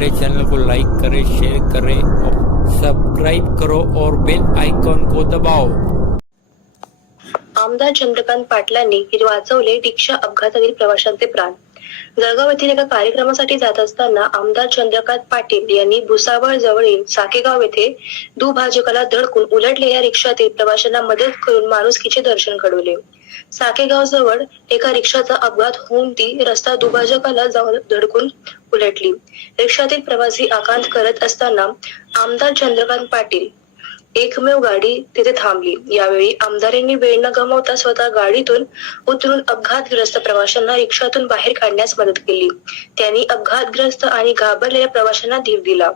Channel को like करें share करें और सब्सक्राइब करो और बेल आइकॉन को दबाओ। आमदार चंद्रकांत पाटलांनी वाचवले रिक्षा अपघातातील प्रवाशांचे प्राण. जळगाव येथील एका कार्यक्रमासाठी जात असताना आमदार चंद्रकांत पाटील यांनी भुसावळ जवळील साकेगाव येथे दुभाजकाला धडकून उलटलेल्या रिक्षातील प्रवाशांना मदत करून माणुसकीचे दर्शन घडवले. साकेगाव जवळ एका रिक्षाचा अपघात होऊन ती रस्ता दुभाजकाला जाऊन धडकून उलटली. रिक्षातील प्रवासी आकांत करत असताना आमदार चंद्रकांत पाटील एकमेव गाडी तिथे थांबली. यावेळी आमदारांनी वेळ न गमावता स्वतः गाडीतून उतरून अपघातग्रस्त प्रवाशांना रिक्षातून बाहेर काढण्यास मदत केली. त्यांनी अपघातग्रस्त आणि घाबरलेल्या प्रवाशांना धीर दिला.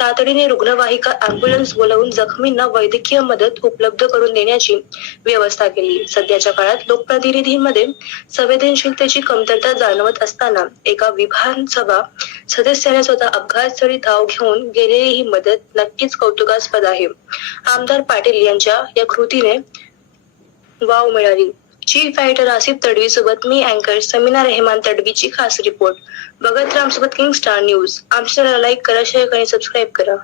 तातडीने रुग्णवाहिका अँब्युलन्स बोलावून जखमींना वैद्यकीय मदत उपलब्ध करून देण्याची व्यवस्था केली. सध्याच्या काळात लोकप्रतिनिधींमध्ये संवेदनशीलतेची कमतरता जाणवत असताना एका विधानसभा सदस्याने स्वतः अपघातस्थळी धाव घेऊन गेलेली ही मदत नक्कीच कौतुकास्पद आहे. आमदार पाटील यांच्या या कृतीने वाव मिळाली. चीफ फायटर आसिफ तडवी सोबत मी अँकर समीना रेहमान तडवीची खास रिपोर्ट बघत राम सोबत किंग स्टार न्यूज आमच्या लाईक करा शेअर करा आणि सबस्क्राईब करा.